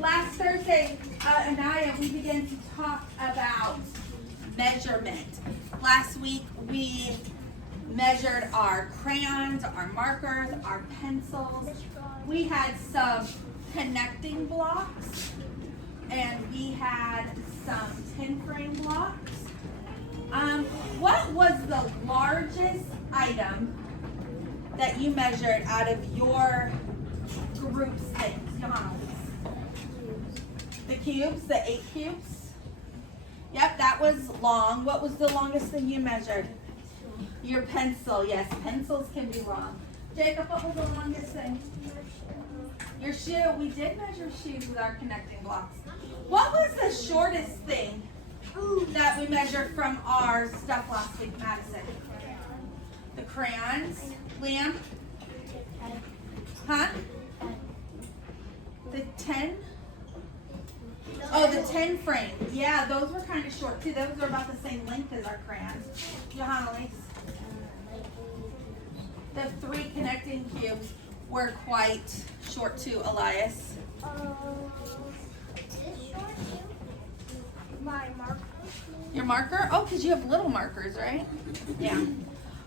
last Thursday, Anaya, we began to talk about measurement. Last week, we measured our crayons, our markers, our pencils. We had some connecting blocks, and we had some tin frame blocks. What was the largest item that you measured out of your group's things, Johanna? The cubes, the 8 cubes? Yep, that was long. What was the longest thing you measured? Your pencil. Yes, pencils can be long. Jacob, what was the longest thing? Your shoe. We did measure shoes with our connecting blocks. What was the shortest thing that we measured from our stuff last week, Madison? The crayons. Liam? Huh? The 10? Oh, the 10 frame. Yeah, those were kind of short too. Those were about the same length as our crayons. Johanna, the 3 connecting cubes were quite short too, Elias. This short too? My marker. Your marker? Oh, because you have little markers, right? Yeah.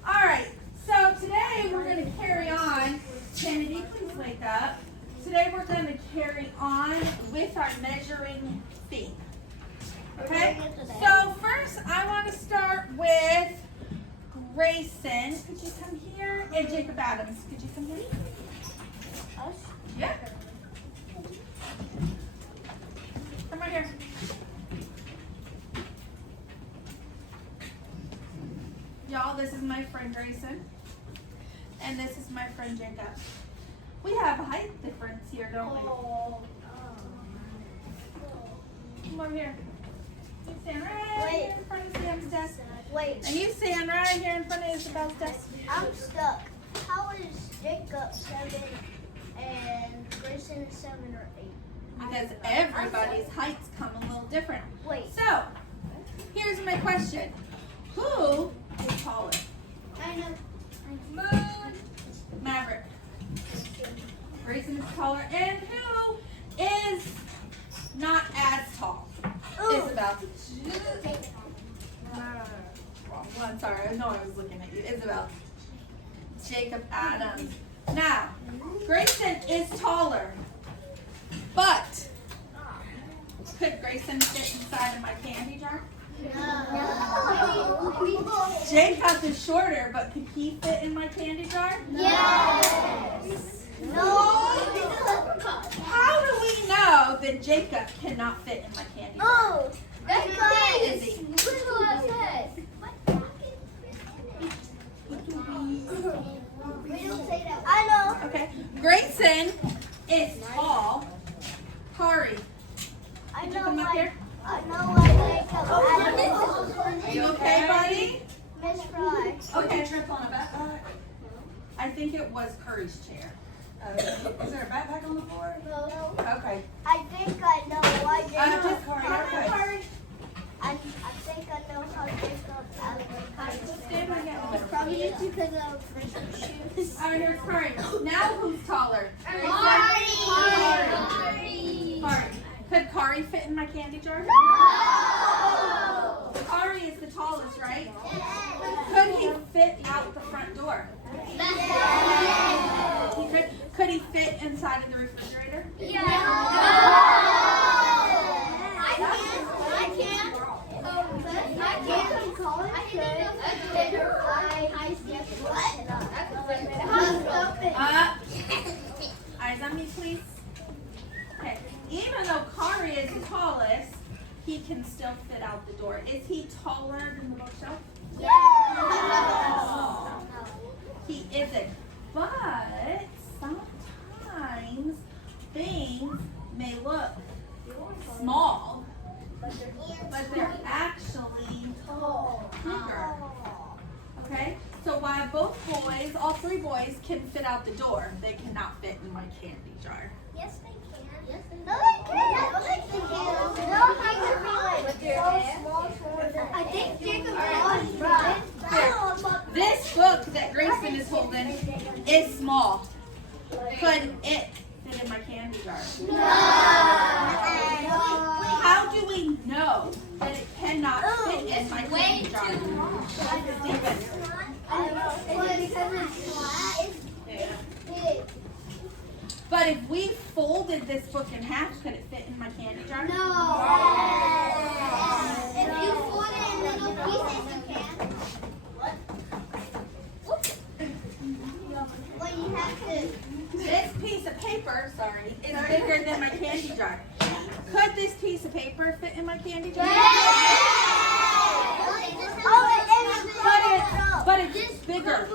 All right. So today we're going to carry on. Kennedy, please wake up. Today we're going to carry on with our measuring theme. Okay? So first I want to start with Grayson. Could you come here? And Jacob Adams. Could you come here? Us? Yeah. Come right here. Y'all, this is my friend Grayson. And this is my friend Jacob. We have a height difference here, don't we? Come over here. You stand right here in front of Sam's desk. Wait. And you stand right here in front of Isabel's desk. I'm stuck. How is Jacob 7 and Grayson 7 or 8? Because everybody's heights come a little different. Wait. So, here's my question. Who is taller? I know. Moon. Maverick. Grayson is taller. And who is not as tall? Isabel. Wrong one. Sorry. I know I was looking at you. Isabel. Jacob Adams. Now, Grayson is taller. But could Grayson fit inside of my candy jar? No. Jacob is shorter, but could he fit in my candy jar? Yes. No. How do we know that Jacob cannot fit in my candy jar? Oh, that's crazy. Look at what I said. We don't say that. I know. Okay. Grayson is tall. Kari, I could you know come up why. here? I know why Jacob. Are you okay, buddy? Miss Fry. Okay. Trip on a backpack? I think it was Curry's chair. Is there a backpack on the floor? No. Okay. I think I know why Jacob. Just Kari. I think I know how Jacob Stand right here. It's probably because of Richard's shoes. All right, here's Kari. Now who's taller? Kari. Could Kari fit in my candy jar? No! Kari is the tallest, right? Could he fit out the front door? He could. Could he fit inside of the refrigerator? Eyes on me, please. Okay. Even though Kari is the tallest, he can still fit out the door. Is he taller than the bookshelf? He isn't. But sometimes things may look small, but they're actually bigger. Okay? So while both boys, all 3 boys, can fit out the door, they cannot fit in my candy jar. Yes, they can. No, they can't. No, they can't. No, they can be like so small. I think Jacob right. This book that Grayson is holding is small. Could it fit in my candy jar? No. do we know that it cannot fit in my candy jar? Steven. But if we folded this book in half, could it fit in my candy jar? No. If you fold it in little pieces, you can. What? Well, you have to. This piece of paper, sorry, is bigger than my candy jar. Could this piece of paper fit in my candy jar? But it's bigger.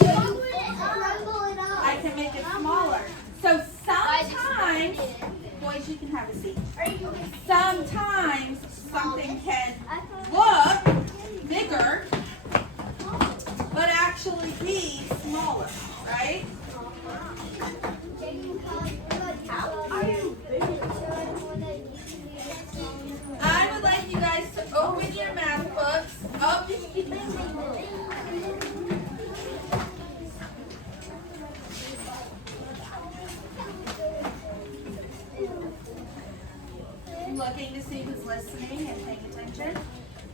I can make it smaller. So sometimes, boys, you can have a seat. Sometimes something can look bigger, but actually be smaller, right? I would like you guys to open your math books. Looking to see who's listening and paying attention.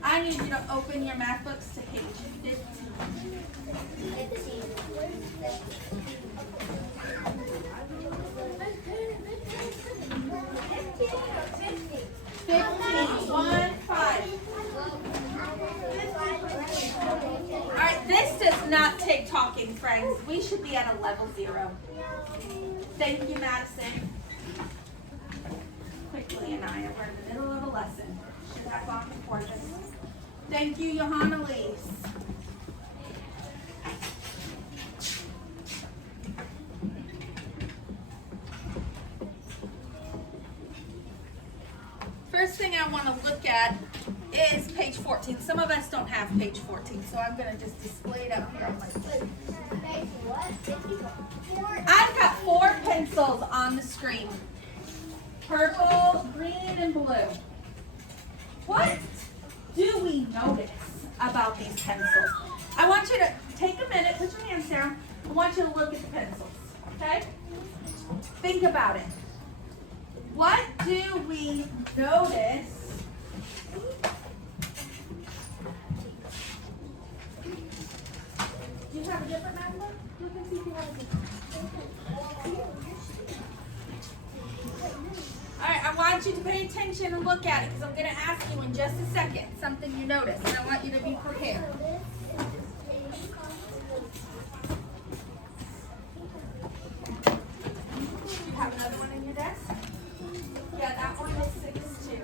I need you to open your math books to page 15. 1-5. All right, this does not take talking, friends. We should be at a level 0. Thank you, Madison. Quickly, Anaya, we're in the middle of a lesson. Should have gone before this. Thank you, Johanna Lise. First thing I want to look at is page 14. Some of us don't have page 14, so I'm going to just display it up here on my screen. I've got 4 pencils on the screen. Purple, green, and blue. What do we notice about these pencils? I want you to take a minute, put your hands down. I want you to look at the pencils, okay? Think about it. What do we notice? Do you have a different math book? Look and see if you have a different. All right, I want you to pay attention and look at it because I'm going to ask you in just a second something you notice, and I want you to be prepared. You have another one in your desk? Yeah, that one is 6-2.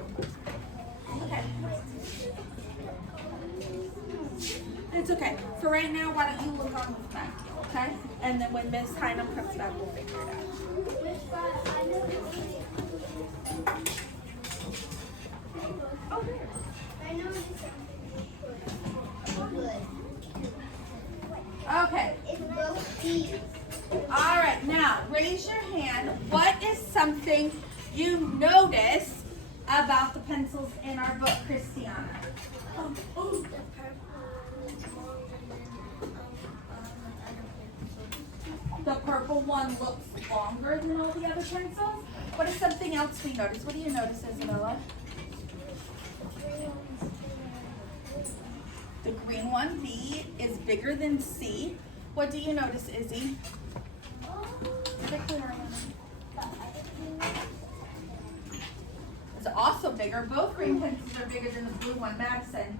Okay. It's okay. For right now, why don't you look on with Matt, okay? And then when Miss Hynum comes back, we'll figure it out. Oh, there. Okay. All right, now raise your hand. What is something you notice about the pencils in our book, Christiana? The purple one looks longer than all the other pencils. What is something else we notice? What do you notice, Isabella? The green one, B, is bigger than C. What do you notice, Izzy? It's also bigger. Both green pencils are bigger than the blue one, Madison.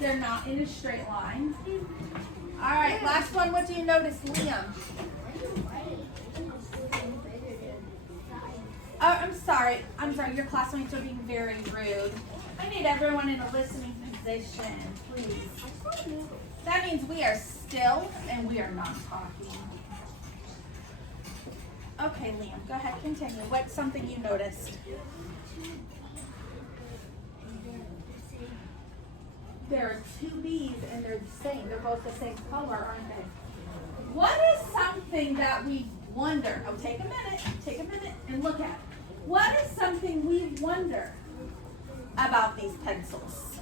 They're not in a straight line. All right, last one. What do you notice, Liam? Oh, I'm sorry. Your classmates are being very rude. I need everyone in a listening position, please. That means we are still and we are not talking. Okay, Liam, go ahead, continue. What's something you noticed? There are 2 B's and they're the same. They're both the same color, aren't they? What is something that we wonder? Oh, take a minute and look at it. What is something we wonder about these pencils?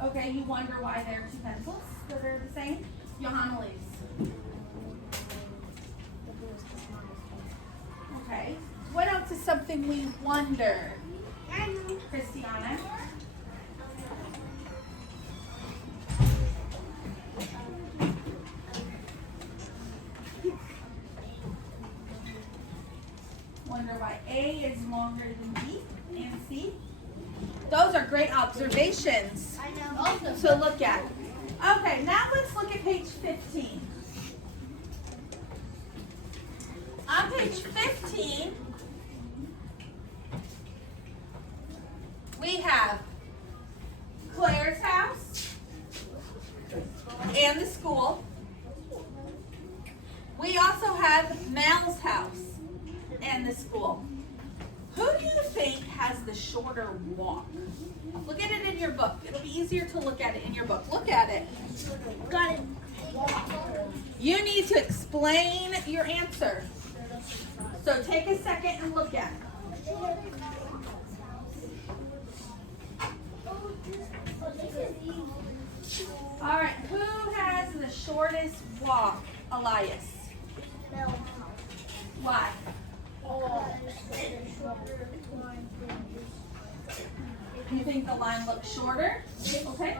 Okay, you wonder why there are two pencils that are the same? Johanna Louise. Okay. What else is something we wonder? Christiana? Wonder why A is longer than B and C? Those are great observations to look at. Okay, now let's look at page 15. On page 15, we have Claire's house and the school. We also have Mel's house and the school. Who do you think has the shorter walk? Look at it in your book. It'll be easier to look at it in your book. Look at it. Got it. You need to explain your answer. So take a second and look at it. All right, who has the shortest walk? Elias. Why? You think the line looks shorter? Okay.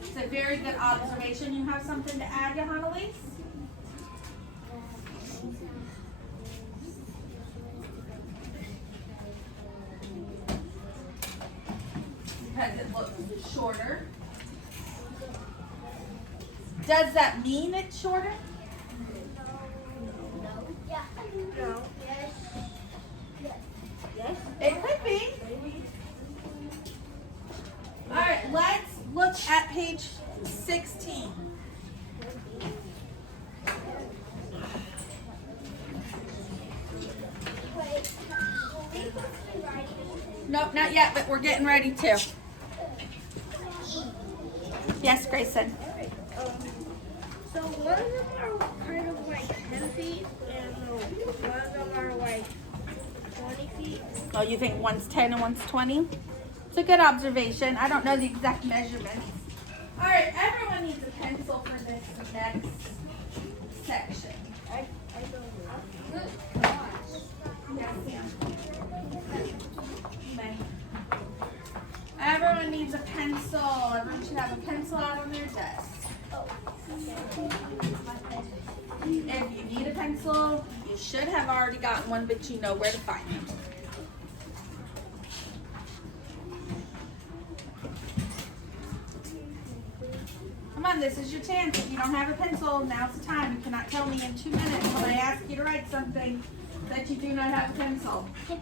It's a very good observation. You have something to add, Johanna Louise? Because it looks shorter. Does that mean it's shorter? No. Yes. It could be. All right, let's look at page 16. Nope, not yet, but we're getting ready to. Yes, Grayson. So one of them are kind of like 10 feet, and one of them are like 20 feet. Oh, you think one's 10 and one's 20? It's a good observation. I don't know the exact measurements. All right, everyone needs a pencil for this next section. I don't know. Yes, Sam. May. Everyone needs a pencil. Everyone should have a pencil out on their desk. If you need a pencil, you should have already gotten one, but you know where to find it. Come on, this is your chance. If you don't have a pencil, now's the time. You cannot tell me in 2 minutes when I ask you to write something that you do not have a pencil. You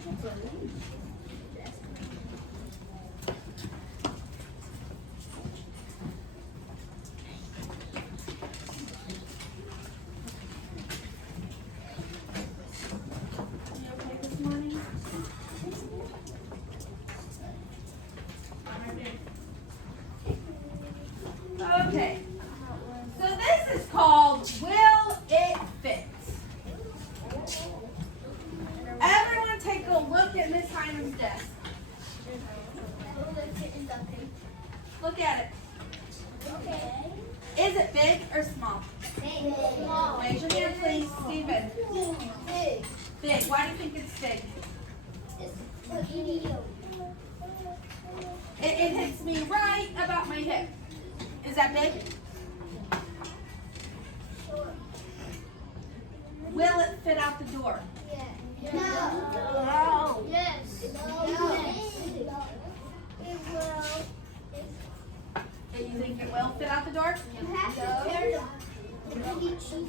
okay this morning? Okay. So this is called Will It Fit? Everyone take a look at Miss Hyman's desk. Look at it. Okay. Is it big or small? Small. Raise your hand, please. Stephen. Big. Big. Why do you think it's big? It hits me right about my hip. Is that big? Will it fit out the door? No. Yes. It will. Do you think it will fit out the door? You have to tear the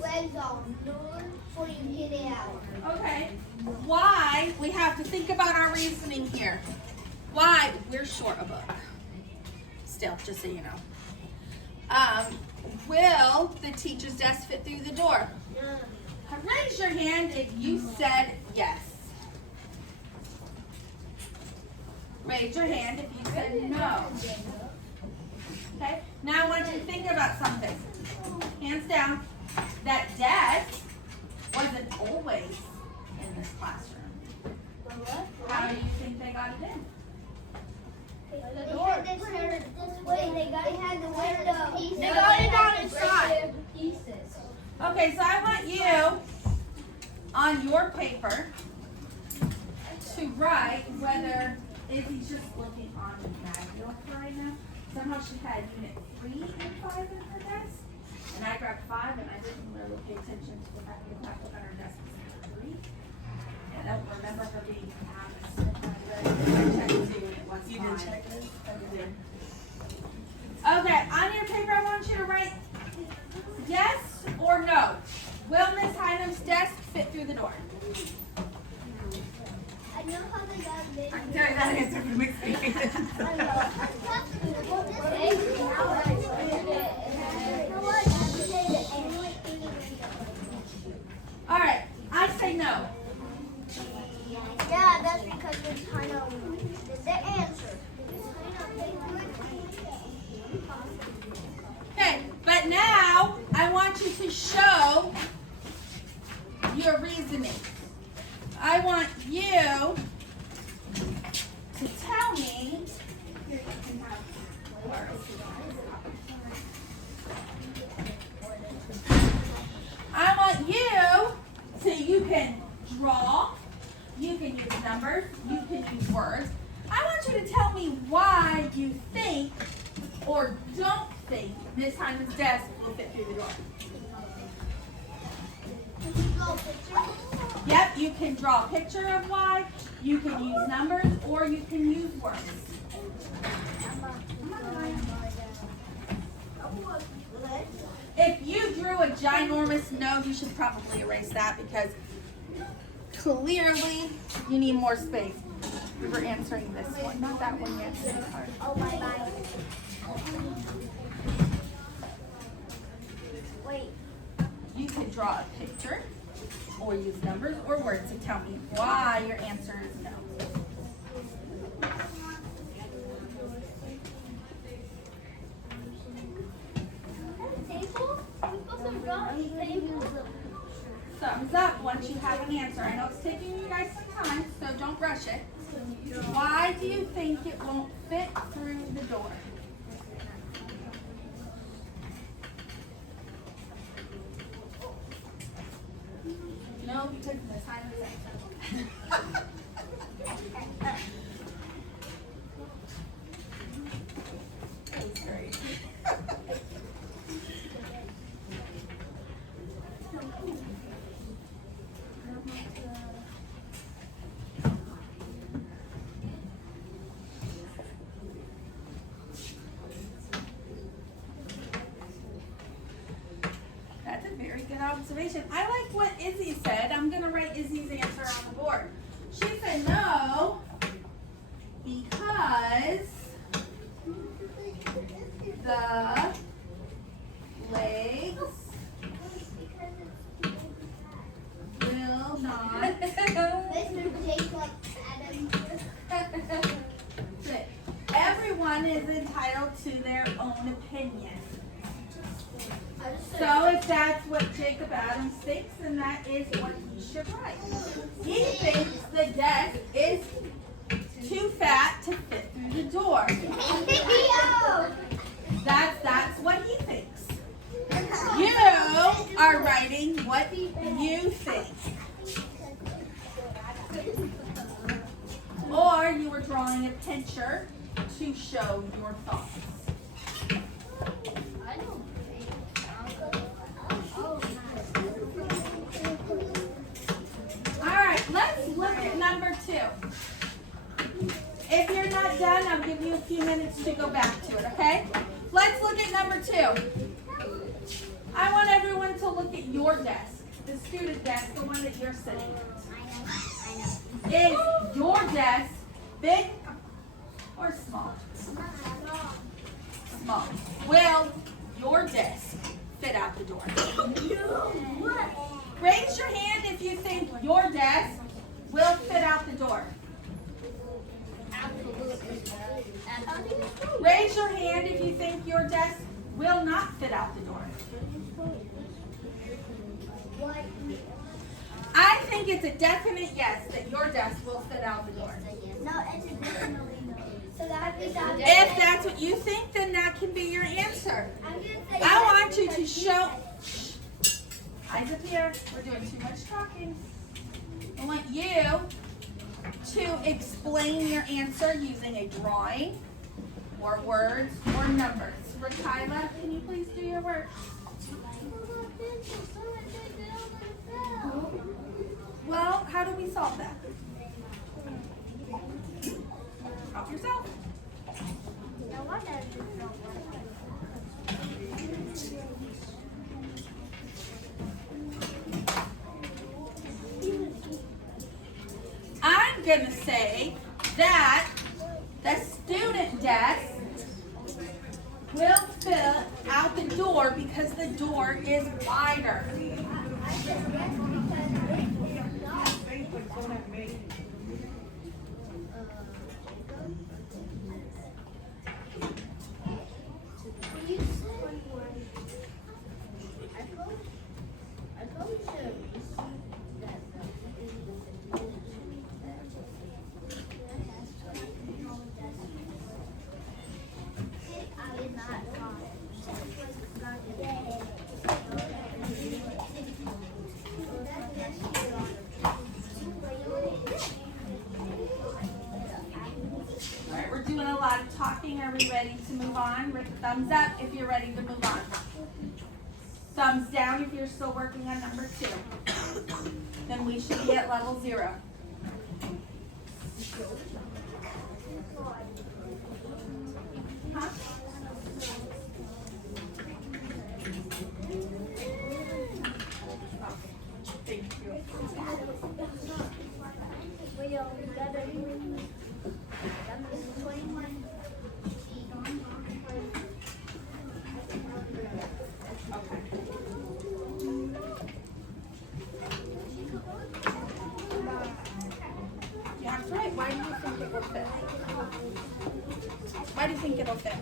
legs off before you get it out. Okay. Why? We have to think about our reasoning here. Why? We're short a book. Still, just so you know. Will the teacher's desk fit through the door? Raise your hand if you said yes. Raise your hand if you said no. Okay, now I want you to think about something. Hands down. That desk wasn't always in this classroom. How do you think they got it in? Okay, so I want you on your paper to write whether Izzy's just looking on the manual right now. Somehow she had unit 3 and 5 in her desk, and I grabbed 5 and I didn't really pay attention to the fact that on her desk was 3. And I don't remember her being asked if I read it. I checked 2 and it was 5. You did check this? I did. Okay, on your paper I want you to write yes or no. Will Miss Hyden's desk fit through the door? I know how the guy made I can tell you that answer from experience. All right, I say no. Yeah, that's because it's kind of the answer. Okay, but now I want you to show your reasoning. I want you to tell me. Here, you can have I want you to, you can draw, you can use numbers, you can use words. I want you to tell me why you think or don't think Miss Hyman's desk will fit through the door. Yep, you can draw a picture of why, you can use numbers, or you can use words. If you drew a ginormous no, you should probably erase that because clearly you need more space. We were answering this one, not that one yet. Oh, bye-bye. Wait. You could draw a picture, or use numbers or words to tell me why your answer is no. Thumbs up once you have an answer. I know it's taking you guys some time, so don't rush it. Why do you think it won't fit through the door? No, you took the time to answer. That was great. That's a very good observation. I like what Izzy said. I'm going to write Izzy's answer on the board. She said no because the legs will not fit. Everyone is entitled to their own opinion. So if that's what Jacob Adams thinks, then that is what he should write. He thinks the desk is too fat to fit through the door. That's what he thinks. You are writing what you think. Or you were drawing a picture to show your thoughts. Alright, let's look at number 2. If you're not done, I'll give you a few minutes to go back to it, okay? Let's look at number 2. I want everyone to look at your desk, the student desk, the one that you're sitting at. Is your desk big or small? Small. Will your desk fit out the door? Raise your hand if you think your desk will fit out the door. Raise your hand if you think your desk will not fit out the door. I think it's a definite yes that your desk will fit out the door. No, it's a definitely no. So that is If that's what you think, then that can be your answer. I'm gonna say I want you to show. Eyes up here. We're doing too much talking. I want you to explain your answer using a drawing or words or numbers. Rakyla, can you please do your work? Well, how do we solve that? Help yourself. I'm going to say that the student desk will fill out the door because the door is wider. All right, we're doing a lot of talking. Are we ready to move on? With a thumbs up if you're ready to move on. Thumbs down if you're still working on number 2. Then we should be at level 0. Huh? Thank you. Yeah, that's right. Why do you think it will fit? Why do you think it'll fit?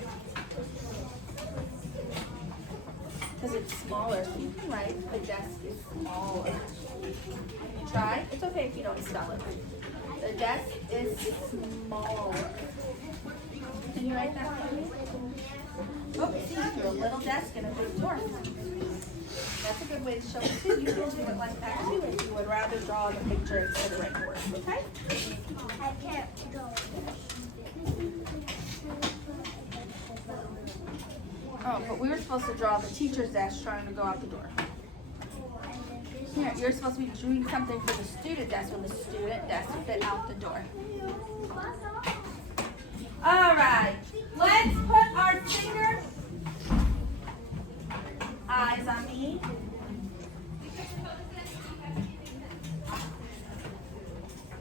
Because it's smaller. So you can write the desk is smaller. Can you try? It's okay if you don't spell it. The desk is smaller. Can you write that for me? Oh, see, you're a little desk and a big door. That's a good way to show it too. You can do it like that too if you would rather draw the picture instead of write the words, okay? I can't go. Oh, but we were supposed to draw the teacher's desk trying to go out the door. Here, you're supposed to be doing something for the student desk when the student desk fit out the door. All right, let's put our finger, eyes on me.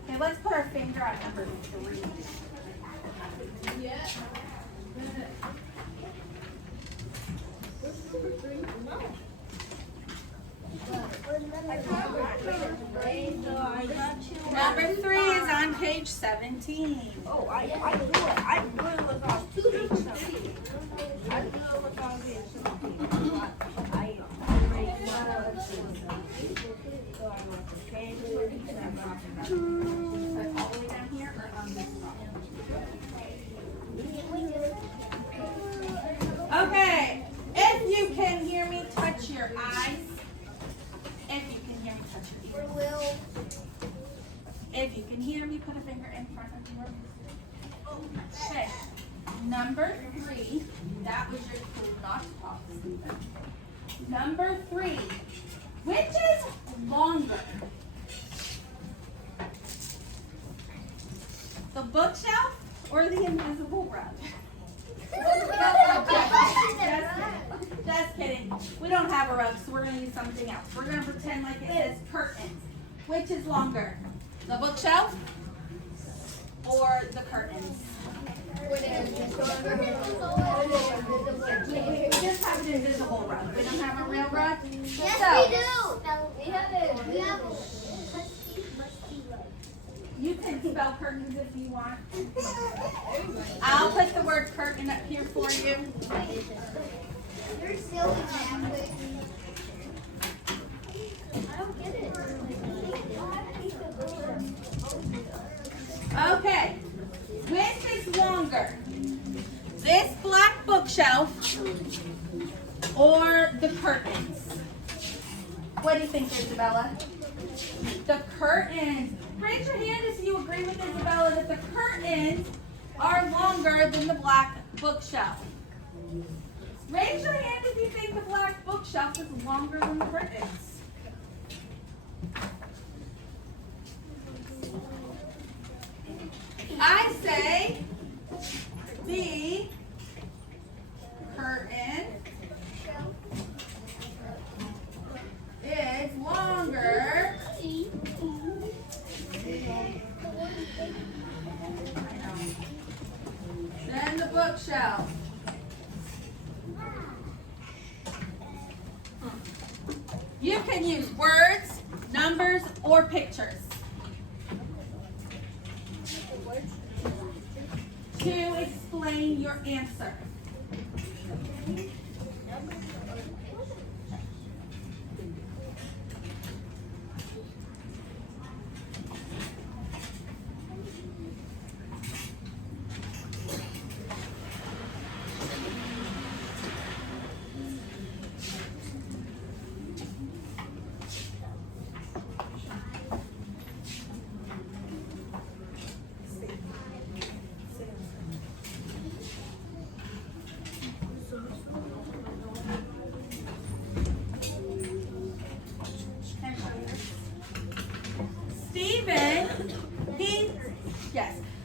Okay, let's put our finger on number 3. Number 3 is on page 17. Oh, I knew it. I knew it was on page 17. I knew it was on page 17. All the way down here or on this side? Okay, if you can hear me, touch your eyes. If you can hear me, touch your ears. If you can hear me, put a finger in front of your. Okay, number 3, that was your clue not to talk, Stephen. Number 3, which is longer? The bookshelf or the invisible rug? Just kidding. We don't have a rug, so we're going to use something else. We're going to pretend like it says curtains. Which is longer? The bookshelf or the curtains? We just have an invisible rug. We don't have a real rug. Yes, we do. We have it. We have a You can spell curtains if you want. I'll put the word curtain up here for you. You're silly, Natalie. I don't get it. Okay, which is longer? This black bookshelf or the curtains? What do you think, Isabella? The curtains. Raise your hand if you agree with Isabella that the curtains are longer than the black bookshelf. Raise your hand if you think the black bookshelf is longer than the curtains. I say the curtain is longer than the bookshelf. You can use words, numbers, or pictures to explain your answer.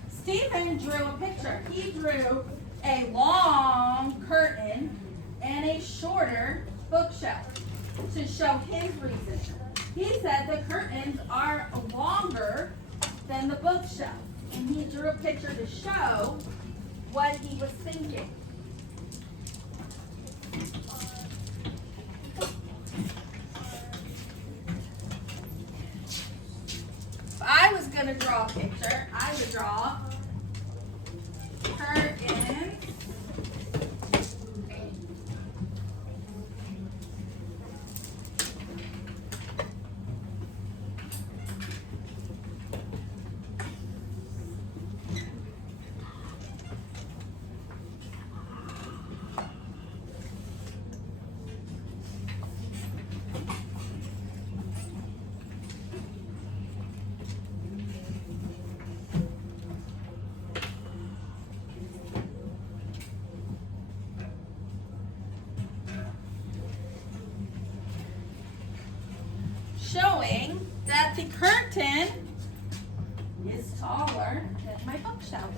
Stephen drew a picture. He drew a long curtain and a shorter bookshelf to show his reason. He said the curtains are longer than the bookshelf, and he drew a picture to show what he was thinking. If I was going to draw a picture, I would draw curtains showing that the curtain is taller than my bookshelf.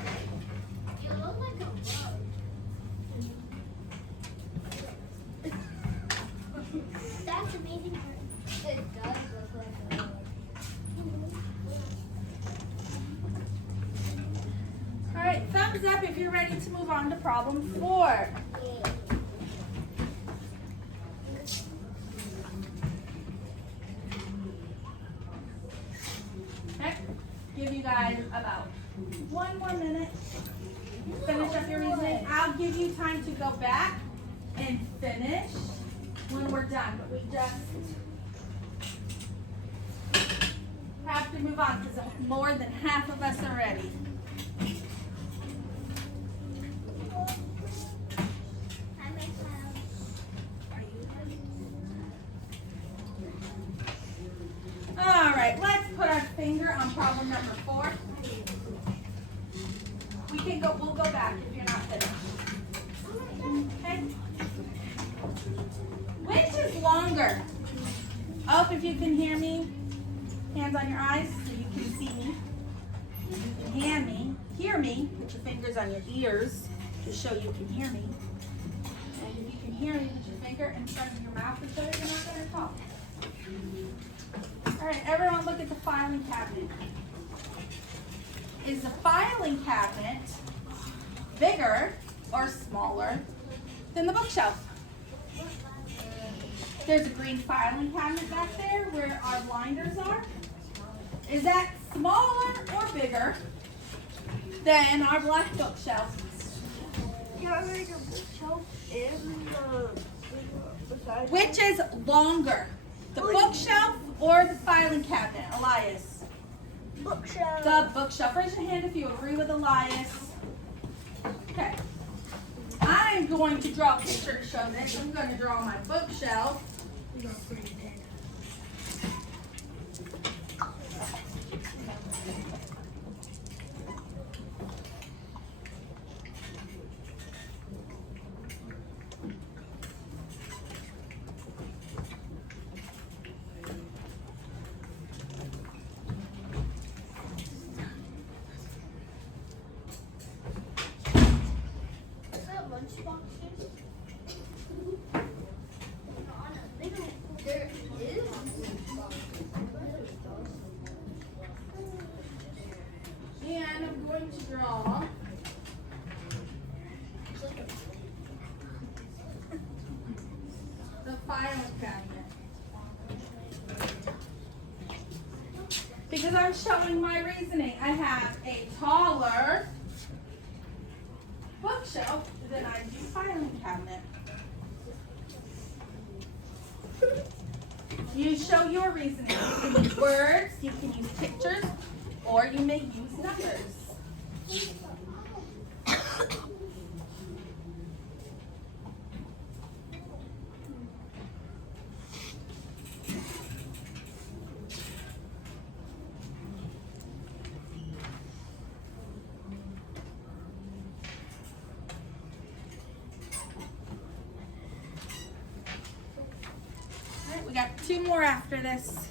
You look like a bug. That's amazing. It does look like a bug. All right, thumbs up if you're ready to move on to problem 4. Okay, give you guys about 1 more minute. Finish up your reasoning. I'll give you time to go back and finish when we're done, but we just have to move on because more than half of us are ready. All right, let's put our finger on problem number 4. We'll go back if you're not finished. Okay? Which is longer? Up if you can hear me. Hands on your eyes so you can see me. You can hear me. Put your fingers on your ears to show you can hear me. And if you can hear me, put your finger in front of your mouth to show you're not going to talk. All right, everyone look at the filing cabinet. Is the filing cabinet bigger or smaller than the bookshelf? There's a green filing cabinet back there where our blinders are. Is that smaller or bigger than our black bookshelf? Yeah, like a bookshelf in beside. Which is longer, the bookshelf or the filing cabinet, Elias? Bookshelf. The bookshelf. Raise your hand if you agree with Elias. Okay. I'm going to draw a picture to show this. I'm going to draw my bookshelf. I'm going to draw the filing cabinet. Because I'm showing my reasoning. I have a taller bookshelf than I do filing cabinet. You show your reasoning. You can use words, you can use pictures, or you may use numbers. All right, we got 2 more after this.